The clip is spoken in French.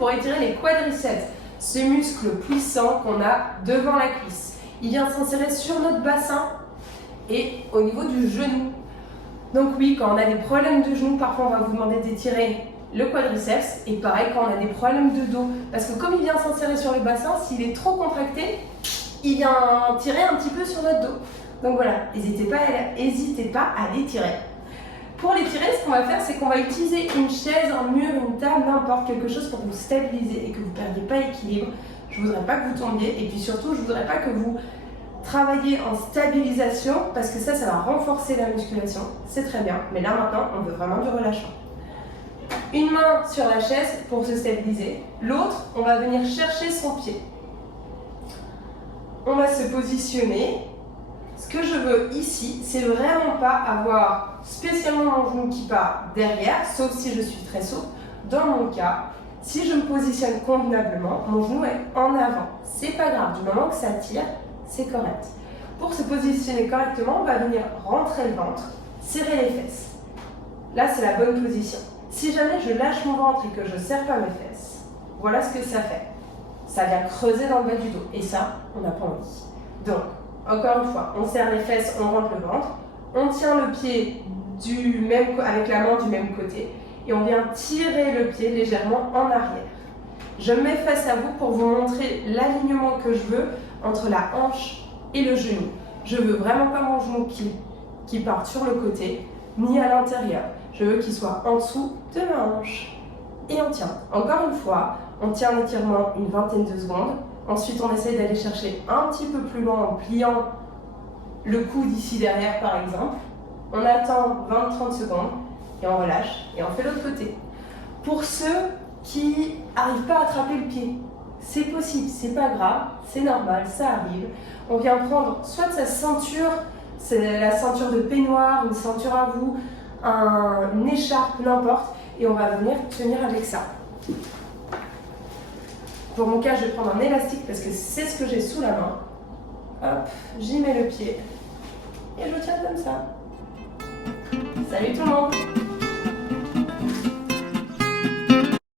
pour étirer les quadriceps, ce muscle puissant qu'on a devant la cuisse. Il vient s'insérer sur notre bassin et au niveau du genou. Donc oui, quand on a des problèmes de genoux, parfois on va vous demander d'étirer le quadriceps, et pareil quand on a des problèmes de dos, parce que comme il vient s'insérer sur le bassin, s'il est trop contracté, il vient tirer un petit peu sur notre dos. Donc voilà, n'hésitez pas à l'étirer. Pour l'étirer, ce qu'on va faire, c'est qu'on va utiliser une chaise, un mur, une table, n'importe, quelque chose pour vous stabiliser et que vous ne perdiez pas l'équilibre. Je ne voudrais pas que vous tombiez, et puis surtout, je ne voudrais pas que vous travailliez en stabilisation, parce que ça va renforcer la musculation, c'est très bien, mais là maintenant, on veut vraiment du relâchement. Une main sur la chaise pour se stabiliser, l'autre, on va venir chercher son pied. On va se positionner. Ce que je veux ici, c'est vraiment pas avoir spécialement mon genou qui part derrière, sauf si je suis très souple. Dans mon cas, si je me positionne convenablement, mon genou est en avant. C'est pas grave, du moment que ça tire, c'est correct. Pour se positionner correctement, on va venir rentrer le ventre, serrer les fesses. Là, c'est la bonne position. Si jamais je lâche mon ventre et que je ne serre pas mes fesses, voilà ce que ça fait. Ça vient creuser dans le bas du dos. Et ça, on n'a pas envie. Donc, encore une fois, on serre les fesses, on rentre le ventre, on tient le pied avec la main du même côté et on vient tirer le pied légèrement en arrière. Je me mets face à vous pour vous montrer l'alignement que je veux entre la hanche et le genou. Je veux vraiment pas mon genou qui parte sur le côté, ni à l'intérieur. Je veux qu'il soit en dessous de ma hanche. Et on tient. Encore une fois, on tient l'étirement une vingtaine de secondes. Ensuite, on essaye d'aller chercher un petit peu plus loin en pliant le coude ici derrière, par exemple. On attend 20-30 secondes et on relâche et on fait l'autre côté. Pour ceux qui n'arrivent pas à attraper le pied, c'est possible, c'est pas grave, c'est normal, ça arrive. On vient prendre soit sa ceinture, c'est la ceinture de peignoir, une ceinture à vous, une écharpe, n'importe, et on va venir tenir avec ça. Pour mon cas, je vais prendre un élastique parce que c'est ce que j'ai sous la main. Hop, j'y mets le pied et je le tiens comme ça. Salut tout le monde!